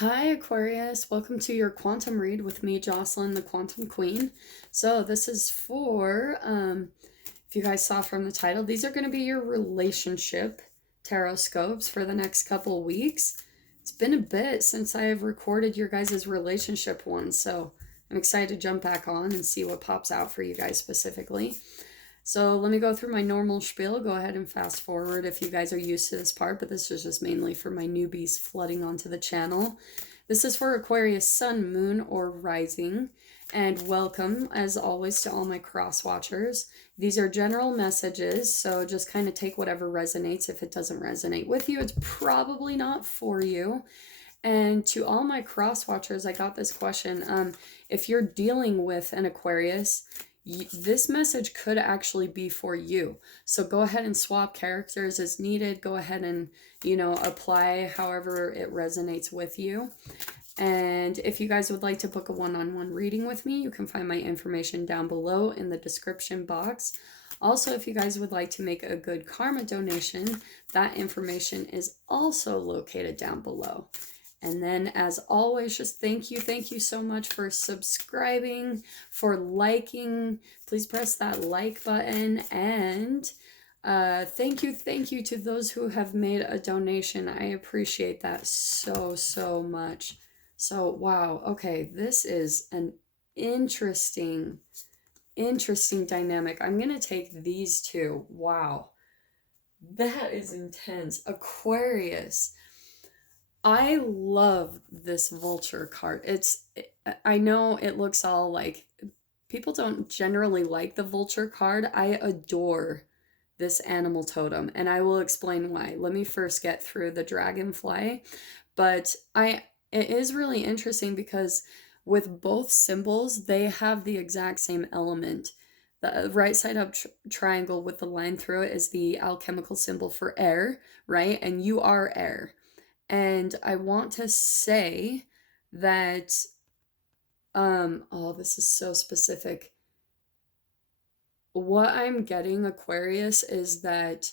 Hi, Aquarius. Welcome to your quantum read with me, Jocelyn, the Quantum Queen. So, this is for, if you guys saw from the title, these are going to be your relationship Tarotscopes for the next couple weeks. It's been a bit since I have recorded your guys' relationship one, so I'm excited to jump back on and see what pops out for you guys specifically. So let me go through my normal spiel. Go ahead and fast forward if you guys are used to this part, but this is just mainly for my newbies flooding onto the channel. This is for Aquarius sun, moon, or rising. And welcome, as always, to all my cross watchers. These are general messages, so just kind of take whatever resonates. If it doesn't resonate with you, it's probably not for you. And to all my cross watchers, I got this question. If you're dealing with an Aquarius, this message could actually be for you. So go ahead and swap characters as needed. Go ahead and, apply however it resonates with you. And if you guys would like to book a one-on-one reading with me, you can find my information down below in the description box. Also, if you guys would like to make a good karma donation, that information is also located down below. And then, as always, just thank you so much for subscribing, for liking. Please press that like button. And thank you to those who have made a donation. I appreciate that so much. So, wow. Okay, this is an interesting dynamic. I'm going to take these two. Wow. That is intense. Aquarius. I love this vulture card. I know it looks all like people don't generally like the vulture card. I adore this animal totem, and I will explain why. Let me first get through the dragonfly. But it is really interesting because with both symbols, they have the exact same element. The right side up triangle with the line through it is the alchemical symbol for air, right? And you are air. And I want to say that, oh, this is so specific. What I'm getting, Aquarius, is that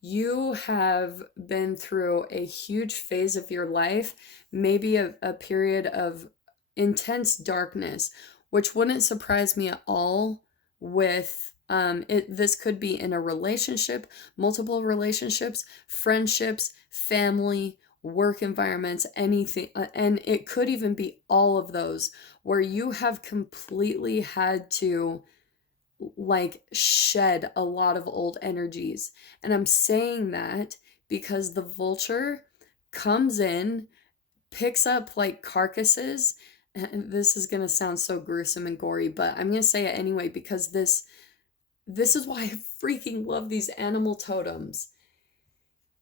you have been through a huge phase of your life, maybe a period of intense darkness, which wouldn't surprise me at all with this could be in a relationship, multiple relationships, friendships, family, work environments, anything, and it could even be all of those where you have completely had to like shed a lot of old energies. And I'm saying that because the vulture comes in, picks up like carcasses, and this is going to sound so gruesome and gory, but I'm going to say it anyway because this is why I freaking love these animal totems,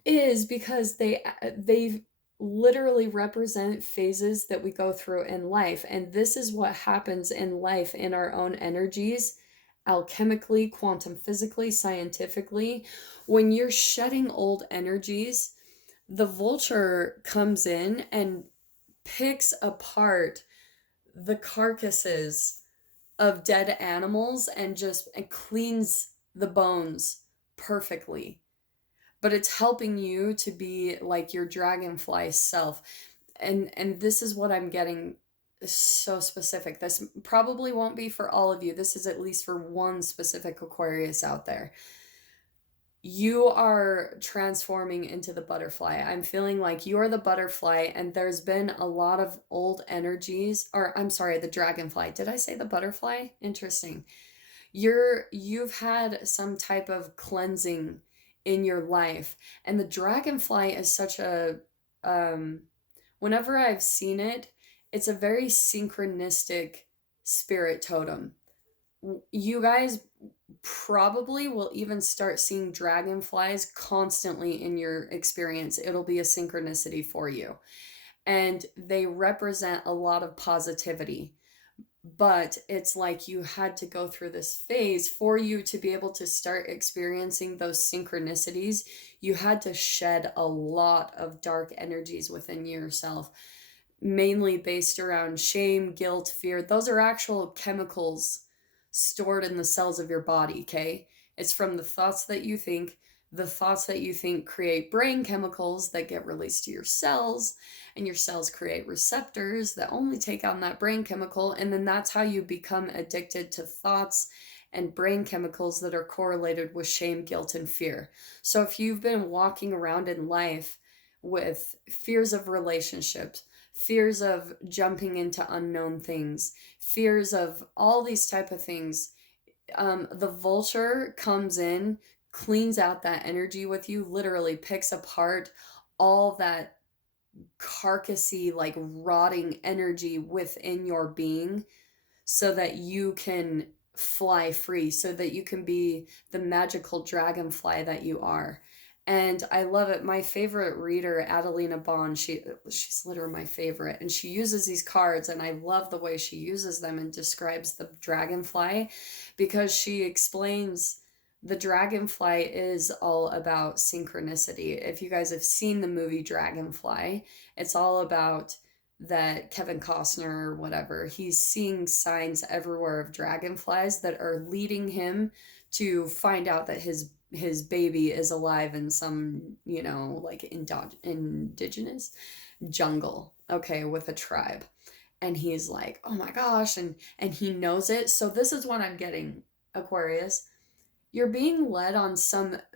is because they literally represent phases that we go through in life, and this is what happens in life in our own energies, alchemically, quantum physically, scientifically. When you're shedding old energies, the vulture comes in and picks apart the carcasses of dead animals and just cleans the bones perfectly, but it's helping you to be like your dragonfly self. And this is what I'm getting, so specific. This probably won't be for all of you. This is at least for one specific Aquarius out there. You are transforming into the butterfly. I'm feeling like you are the butterfly, and there's been a lot of old energies, or I'm sorry, the dragonfly. Did I say the butterfly? Interesting. You've had some type of cleansing in your life, and the dragonfly is such a whenever I've seen it, it's a very synchronistic spirit totem. You guys probably will even start seeing dragonflies constantly in your experience. It'll be a synchronicity for you, and they represent a lot of positivity. But it's like you had to go through this phase for you to be able to start experiencing those synchronicities. You had to shed a lot of dark energies within yourself, mainly based around shame, guilt, fear. Those are actual chemicals stored in the cells of your body, okay? It's from the thoughts that you think, the thoughts that you think create brain chemicals that get released to your cells, and your cells create receptors that only take on that brain chemical, and then that's how you become addicted to thoughts and brain chemicals that are correlated with shame, guilt, and fear. So if you've been walking around in life with fears of relationships, fears of jumping into unknown things, fears of all these type of things, the vulture comes in, cleans out that energy with you, literally picks apart all that carcassy, like rotting energy within your being, so that you can fly free, so that you can be the magical dragonfly that you are. And I love it. My favorite reader, Adelina Bond, she's literally my favorite. And she uses these cards, and I love the way she uses them and describes the dragonfly, because she explains the dragonfly is all about synchronicity. If you guys have seen the movie Dragonfly, it's all about that Kevin Costner or whatever, he's seeing signs everywhere of dragonflies that are leading him to find out that his baby is alive in some, like indigenous jungle, okay, with a tribe. And he's like, "Oh my gosh," and he knows it. So this is what I'm getting, Aquarius. You're being led on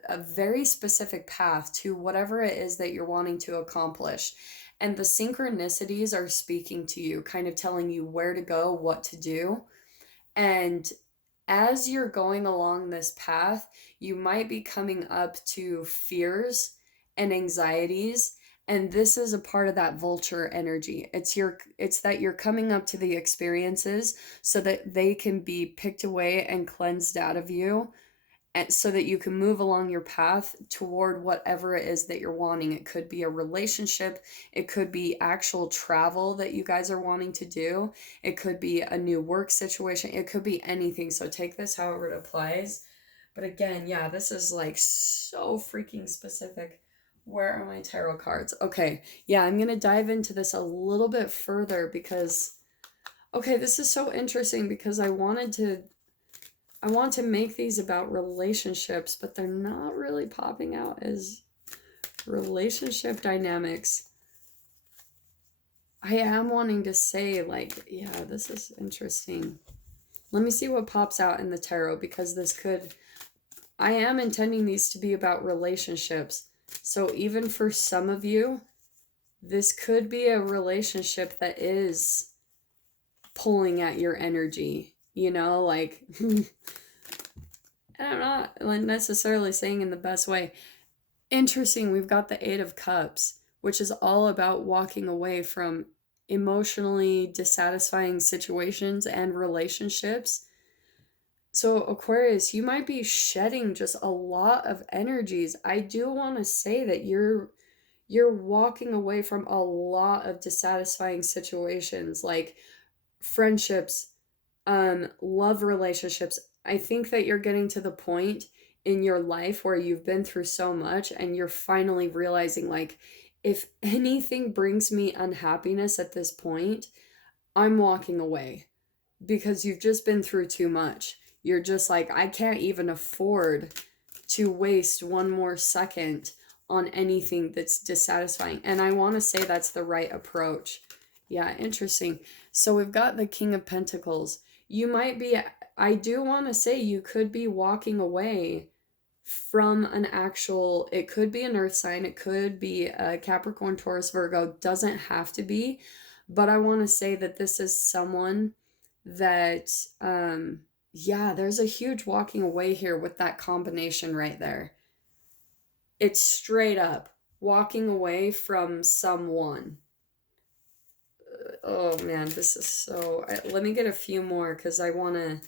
a very specific path to whatever it is that you're wanting to accomplish. And the synchronicities are speaking to you, kind of telling you where to go, what to do. And as you're going along this path, you might be coming up to fears and anxieties. And this is a part of that vulture energy. It's that you're coming up to the experiences so that they can be picked away and cleansed out of you, and so that you can move along your path toward whatever it is that you're wanting. It could be a relationship, it could be actual travel that you guys are wanting to do, it could be a new work situation, it could be anything. So take this however it applies. But again, yeah, this is like so freaking specific. Where are my tarot cards? Okay, yeah, I'm gonna dive into this a little bit further because, okay, this is so interesting because I want to make these about relationships, but they're not really popping out as relationship dynamics. I am wanting to say, like, yeah, this is interesting. Let me see what pops out in the tarot, because I am intending these to be about relationships. So even for some of you, this could be a relationship that is pulling at your energy, like, and I'm not necessarily saying in the best way. Interesting, we've got the Eight of Cups, which is all about walking away from emotionally dissatisfying situations and relationships. So Aquarius, you might be shedding just a lot of energies. I do want to say that you're walking away from a lot of dissatisfying situations, like friendships, love relationships. I think that you're getting to the point in your life where you've been through so much and you're finally realizing, like, if anything brings me unhappiness at this point, I'm walking away, because you've just been through too much. You're just like, I can't even afford to waste one more second on anything that's dissatisfying. And I want to say that's the right approach. Yeah, interesting. So we've got the King of Pentacles. You might be, I do want to say, you could be walking away from an actual, it could be an earth sign, it could be a Capricorn, Taurus, Virgo, doesn't have to be. But I want to say that this is someone that, yeah, there's a huge walking away here with that combination right there. It's straight up walking away from someone. Oh man, this is so, let me get a few more because I want to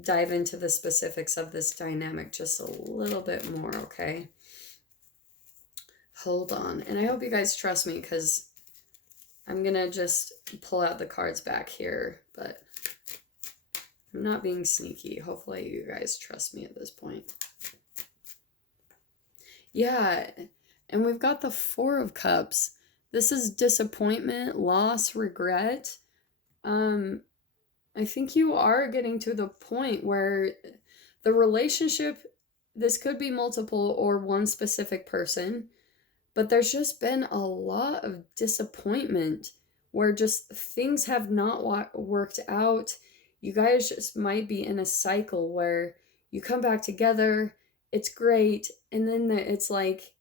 dive into the specifics of this dynamic just a little bit more, okay? Hold on. And I hope you guys trust me, because I'm going to just pull out the cards back here, but I'm not being sneaky. Hopefully you guys trust me at this point. Yeah, and we've got the Four of Cups. This is disappointment, loss, regret. I think you are getting to the point where the relationship this could be multiple or one specific person, but there's just been a lot of disappointment where just things have not worked out. You guys just might be in a cycle where you come back together, it's great, and then it's like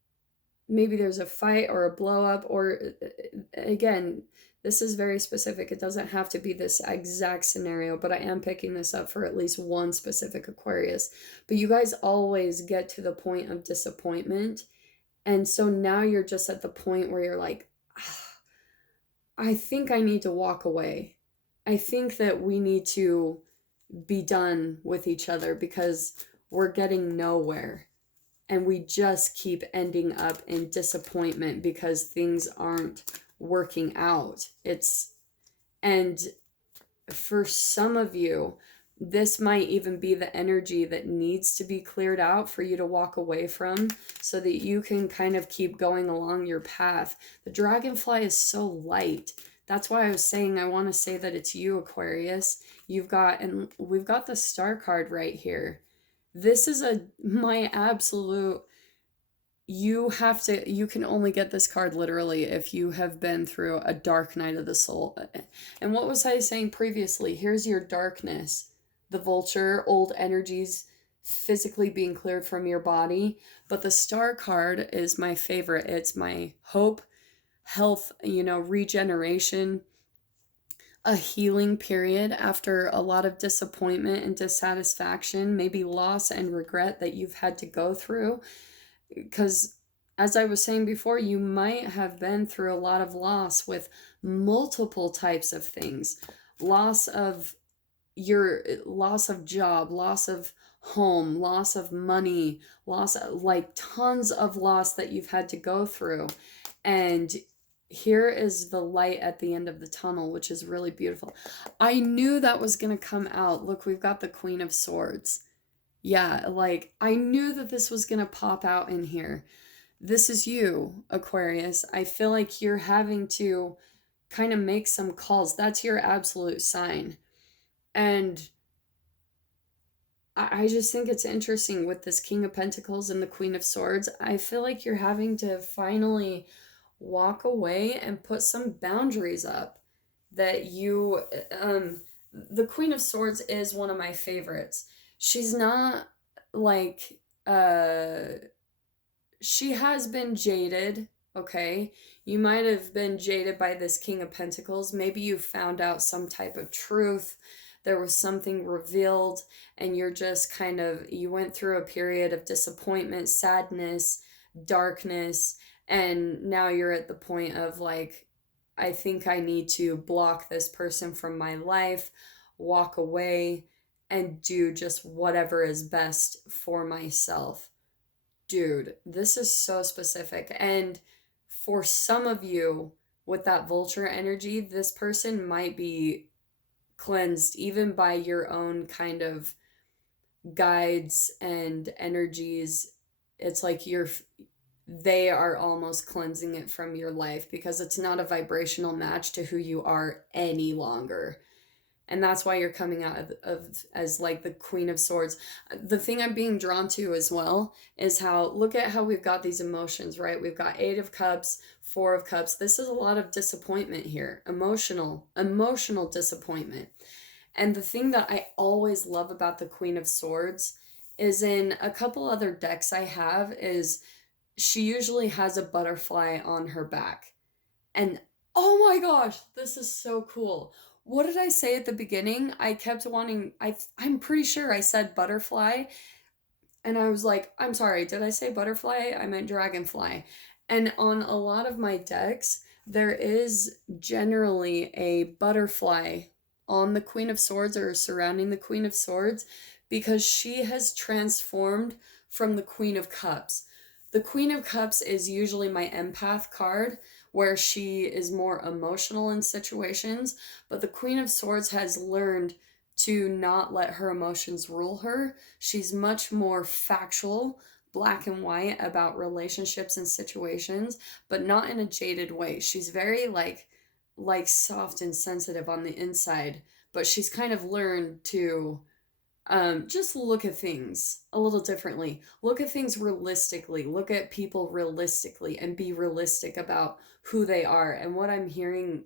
maybe there's a fight or a blow up, or again, this is very specific. It doesn't have to be this exact scenario, but I am picking this up for at least one specific Aquarius. But you guys always get to the point of disappointment. And so now you're just at the point where you're like, "Ah, I think I need to walk away. I think that we need to be done with each other because we're getting nowhere. And we just keep ending up in disappointment because things aren't working out." And for some of you, this might even be the energy that needs to be cleared out for you to walk away from so that you can kind of keep going along your path. The dragonfly is so light. That's why I was saying I want to say that it's you, Aquarius. And we've got the star card right here. This is my absolute, you can only get this card literally if you have been through a dark night of the soul. And what was I saying previously? Here's your darkness, the vulture, old energies physically being cleared from your body. But the star card is my favorite. It's my hope, health, regeneration, a healing period after a lot of disappointment and dissatisfaction, maybe loss and regret that you've had to go through. Because, as I was saying before, you might have been through a lot of loss with multiple types of things. Loss of job, loss of home, loss of money, like tons of loss that you've had to go through. And here is the light at the end of the tunnel, which is really beautiful. I knew that was going to come out. Look, we've got the Queen of Swords. Yeah, like I knew that this was going to pop out in here. This is you, Aquarius. I feel like you're having to kind of make some calls. That's your absolute sign. And I just think it's interesting with this King of Pentacles and the Queen of Swords. I feel like you're having to finally walk away and put some boundaries up that the Queen of Swords is one of my favorites. She's not like she has been jaded, okay? You might have been jaded by this King of Pentacles. Maybe you found out some type of truth. There was something revealed, and you're just you went through a period of disappointment, sadness, darkness, and now you're at the point of like, I think I need to block this person from my life, walk away, and do just whatever is best for myself. Dude, this is so specific. And for some of you with that vulture energy, this person might be cleansed even by your own kind of guides and energies. It's like they are almost cleansing it from your life because it's not a vibrational match to who you are any longer. And that's why you're coming out as like the Queen of Swords. The thing I'm being drawn to as well is look at how we've got these emotions, right? We've got 8 of Cups, 4 of Cups. This is a lot of disappointment here, emotional disappointment. And the thing that I always love about the Queen of Swords is in a couple other decks I have is she usually has a butterfly on her back. And oh my gosh, this is so cool. What did I say at the beginning? I kept wanting, I'm pretty sure I said butterfly. And I was like, I'm sorry, did I say butterfly? I meant dragonfly. And on a lot of my decks, there is generally a butterfly on the Queen of Swords or surrounding the Queen of Swords because she has transformed from the Queen of Cups. The Queen of Cups is usually my empath card, where she is more emotional in situations, but the Queen of Swords has learned to not let her emotions rule her. She's much more factual, black and white about relationships and situations, but not in a jaded way. She's very like soft and sensitive on the inside, but she's kind of learned to Just look at things a little differently. Look at things realistically. Look at people realistically and be realistic about who they are. And what I'm hearing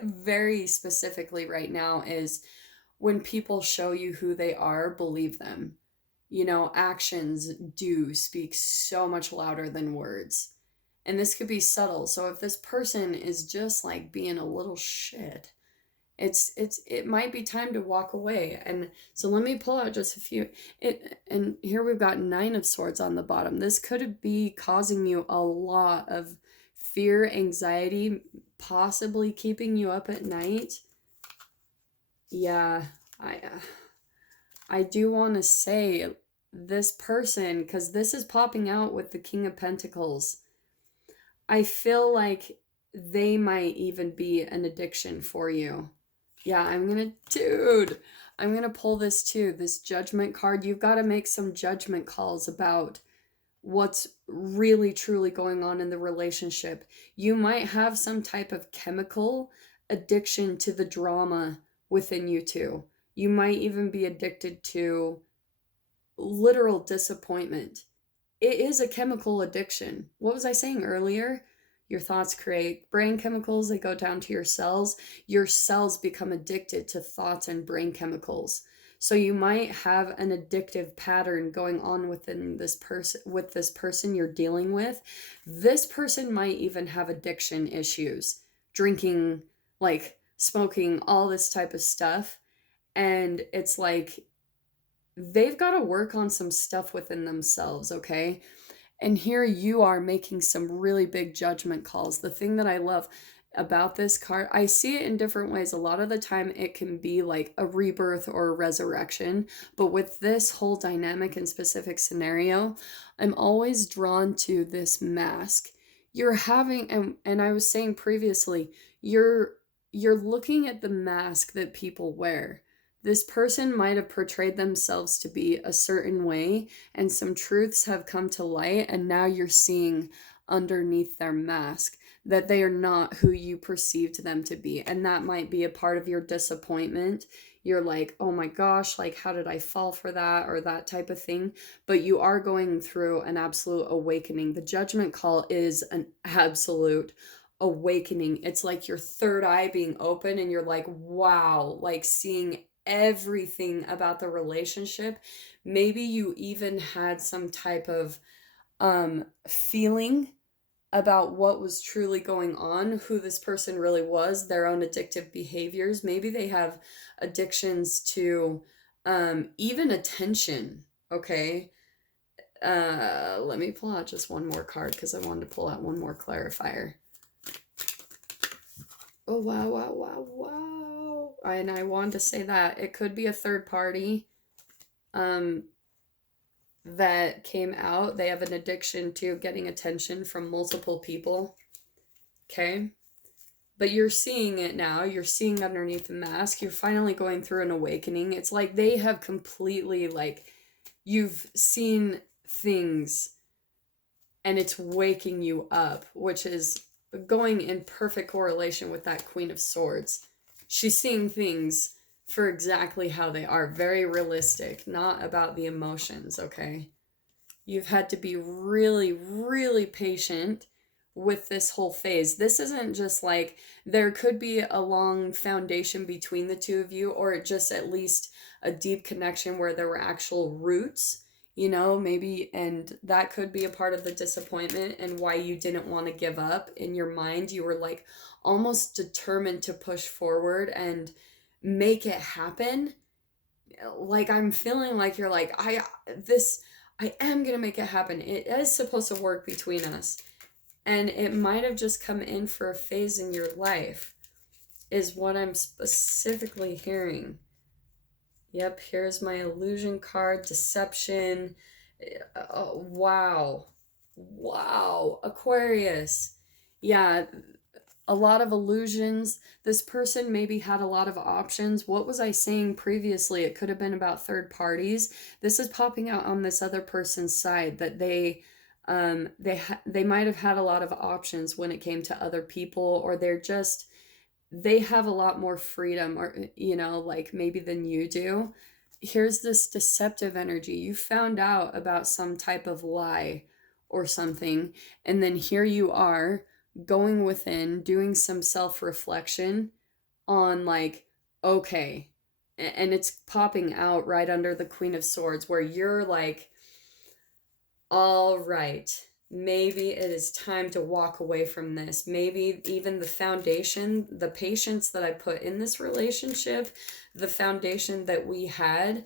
very specifically right now is when people show you who they are, believe them. You know, actions do speak so much louder than words. And this could be subtle. So if this person is just like being a little shit, it might be time to walk away. And so let me pull out just a few. And here we've got 9 of Swords on the bottom. This could be causing you a lot of fear, anxiety, possibly keeping you up at night. Yeah, I do want to say this person, because this is popping out with the King of Pentacles. I feel like they might even be an addiction for you. Yeah, I'm gonna pull this too, this Judgment card. You've got to make some judgment calls about what's really truly going on in the relationship. You might have some type of chemical addiction to the drama within you two. You might even be addicted to literal disappointment. It is a chemical addiction. What was I saying earlier? Your thoughts create brain chemicals, they go down to your cells. Your cells become addicted to thoughts and brain chemicals. So you might have an addictive pattern going on within this person, with this person you're dealing with. This person might even have addiction issues, drinking, like smoking, all this type of stuff. And it's like they've got to work on some stuff within themselves, okay? And here you are making some really big judgment calls. The thing that I love about this card, I see it in different ways. A lot of the time it can be like a rebirth or a resurrection. But with this whole dynamic and specific scenario, I'm always drawn to this mask. You're having, and I was saying previously, you're looking at the mask that people wear. This person might have portrayed themselves to be a certain way, and some truths have come to light, and now you're seeing underneath their mask that they are not who you perceived them to be. And that might be a part of your disappointment. You're like, oh my gosh, like, how did I fall for that, or that type of thing? But you are going through an absolute awakening. The judgment call is an absolute awakening. It's like your third eye being open, and you're like, wow, like seeing everything about the relationship. Maybe you even had some type of feeling about what was truly going on, who this person really was, their own addictive behaviors. Maybe they have addictions to even attention, okay? Let me pull out just one more card because I wanted to pull out one more clarifier. Oh, wow, wow, wow, wow. And I wanted to say that it could be a third party that came out. They have an addiction to getting attention from multiple people. Okay? But you're seeing it now. You're seeing underneath the mask. You're finally going through an awakening. It's like they have completely, like, you've seen things and it's waking you up, which is going in perfect correlation with that Queen of Swords. She's seeing things for exactly how they are, very realistic, not about the emotions, okay? You've had to be really, really patient with this whole phase. This isn't just like, there could be a long foundation between the two of you, or just at least a deep connection where there were actual roots, you know, maybe, and that could be a part of the disappointment and why you didn't want to give up. In your mind, you were like almost determined to push forward and make it happen. Like, I'm feeling like you're like, I am gonna make it happen. It is supposed to work between us. And it might have just come in for a phase in your life, is what I'm specifically hearing. Yep, here's my illusion card, deception. Wow. Wow. Aquarius. Yeah, a lot of illusions. This person maybe had a lot of options. What was I saying previously? It could have been about third parties. This is popping out on this other person's side, that they might have had a lot of options when it came to other people, or they have a lot more freedom, or, you know, like maybe than you do. here's this deceptive energy. You found out about some type of lie or something, and then here you are going within, doing some self-reflection on like, okay, and it's popping out right under the Queen of Swords, where you're like, all right, maybe it is time to walk away from this. Maybe even the foundation, the patience that I put in this relationship, the foundation that we had,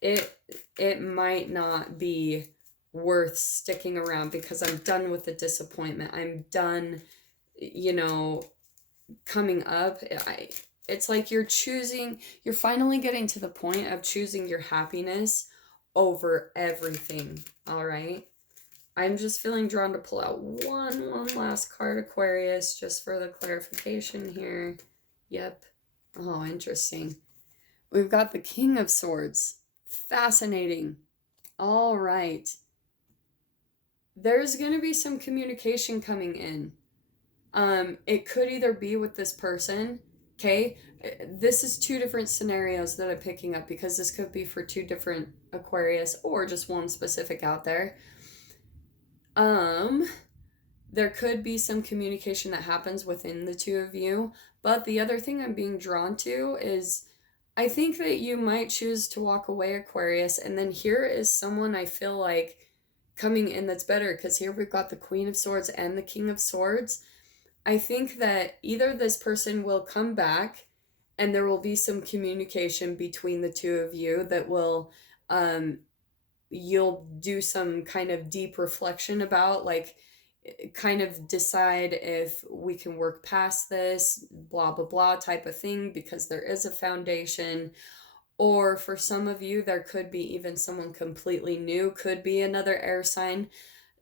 it might not be worth sticking around, because I'm done with the disappointment. I'm done, you know, coming up. It's like you're finally getting to the point of choosing your happiness over everything. All right. I'm just feeling drawn to pull out one last card, Aquarius, just for the clarification here. Yep. Oh, interesting. We've got the King of Swords. Fascinating. All right. There's going to be some communication coming in. It could either be with this person, okay? This is two different scenarios that I'm picking up, because this could be for two different Aquarius or just one specific out there. There could be some communication that happens within the two of you, but the other thing I'm being drawn to is I think that you might choose to walk away, Aquarius, and then here is someone I feel like coming in that's better, because here we've got the Queen of Swords and the King of Swords. I think that either this person will come back and there will be some communication between the two of you that will, you'll do some kind of deep reflection about, like, kind of decide if we can work past this, blah, blah, blah type of thing, because there is a foundation. Or for some of you, there could be even someone completely new, could be another air sign.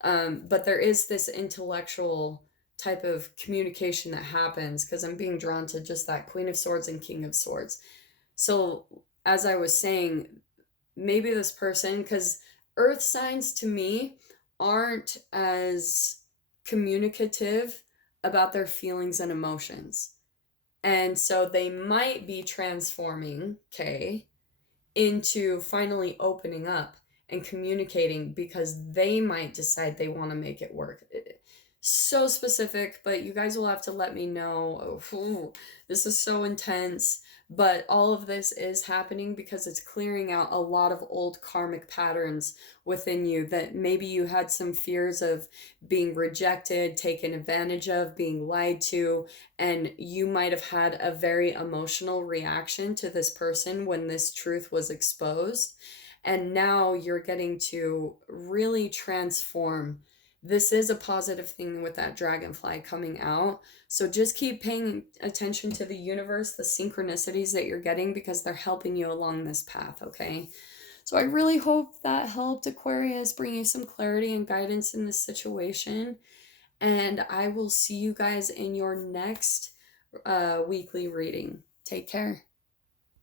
But there is this intellectual type of communication that happens, because I'm being drawn to just that Queen of Swords and King of Swords. So as I was saying, maybe this person, because earth signs to me aren't as communicative about their feelings and emotions. And so they might be transforming, okay, into finally opening up and communicating, because they might decide they want to make it work. So specific, but you guys will have to let me know. Ooh, this is so intense, but all of this is happening because it's clearing out a lot of old karmic patterns within you, that maybe you had some fears of being rejected, taken advantage of, being lied to, and you might have had a very emotional reaction to this person when this truth was exposed. And now you're getting to really transform. This is a positive thing with that dragonfly coming out. So just keep paying attention to the universe, the synchronicities that you're getting, because they're helping you along this path, okay? So I really hope that helped, Aquarius, bring you some clarity and guidance in this situation. And I will see you guys in your next weekly reading. Take care.